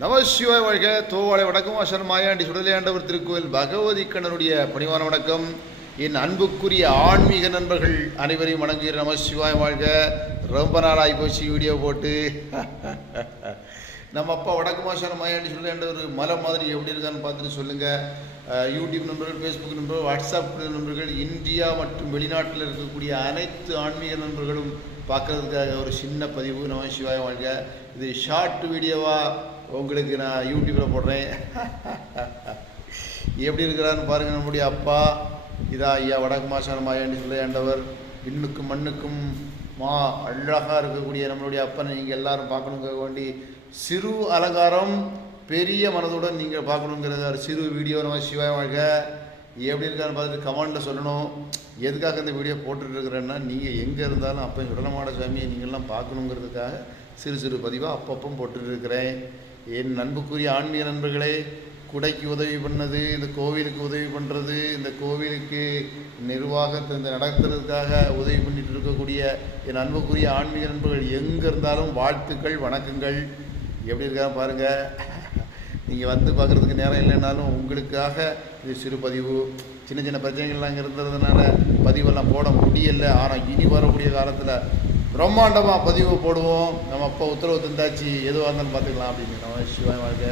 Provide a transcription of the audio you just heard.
நமசிவாய் வாழ்க. தோவாளை வணக்கம். அசன் மாயாண்டி சுடலையாண்டவர் திருக்கோயில் பகவதி கண்ணனுடைய பணிவான வணக்கம். என் அன்புக்குரிய ஆன்மீக நண்பர்கள் அனைவரையும் வணங்குகிற நமசிவாய் வாழ்க. ரொம்ப நாள் ஆகிப்போச்சு வீடியோ போட்டு. நம்ம அப்பா வடக்கு மாசான மாயாண்டி சுடலையாண்டவர் மலை மாதிரி எப்படி இருக்கான்னு பார்த்துட்டு சொல்லுங்கள். யூடியூப் நண்பர்கள், ஃபேஸ்புக் நண்பர்கள், வாட்ஸ்அப் நண்பர்கள், இந்தியா மற்றும் வெளிநாட்டில் இருக்கக்கூடிய அனைத்து ஆன்மீக நண்பர்களும் பார்க்குறதுக்காக ஒரு சின்ன பதிவு. நமசிவாய் வாழ்க. இது ஷார்ட் வீடியோவாக உங்களுக்கு நான் யூடியூப்பில் போடுறேன். எப்படி இருக்கிறான்னு பாருங்கள். நம்முடைய அப்பா இதா ஐயா வடக்கு மாசான மாயாண்டி சுடலையாண்டவர். விண்ணுக்கும் மண்ணுக்கும் அழகாக இருக்கக்கூடிய நம்மளுடைய அப்பனை நீங்கள் எல்லாரும் பார்க்கணுங்க வேண்டி சிறு அலங்காரம் பெரிய மனதுடன் நீங்கள் பார்க்கணுங்கிறத ஒரு சிறு வீடியோ. நம்ம சிவாய் வாழ்க. எப்படி இருக்கான்னு பார்த்துட்டு கமெண்டில் சொல்லணும். எதுக்காக இந்த வீடியோ போட்டுட்ருக்குறேன்னா, நீங்கள் எங்கே இருந்தாலும் அப்போ சுடலமாட சாமியை நீங்கள்லாம் பார்க்கணுங்கிறதுக்காக சிறு சிறு பதிவாக அப்பப்போ போட்டுட்ருக்கிறேன். என் அன்புக்குரிய ஆன்மீக நண்பர்களே, குடைக்கு உதவி பண்ணது, இந்த கோவிலுக்கு உதவி பண்ணுறது, இந்த கோவிலுக்கு நிர்வாகத்தை இந்த நடத்துறதுக்காக உதவி பண்ணிட்டு இருக்கக்கூடிய என் அன்புக்குரிய ஆன்மீக நண்பர்கள் எங்கே இருந்தாலும் வாழ்த்துக்கள், வணக்கங்கள். எப்படி இருக்கா பாருங்கள். நீங்கள் வந்து பார்க்குறதுக்கு நேரம் இல்லைன்னாலும் உங்களுக்காக இது சிறு பதிவு. சின்ன சின்ன பிரச்சனைகள்லாம் அங்கே இருந்ததுனால பதிவெல்லாம் போட முடியலை. ஆனால் இனி வரக்கூடிய காலத்தில் பிரம்மாண்டமாக பதிவு போடுவோம். நம்ம அப்போ உத்தரவு தந்தாச்சு, எதுவாக இருந்தாலும் பார்த்துக்கலாம் அப்படின்னு. நம்ம சிவாய் வாழ்க.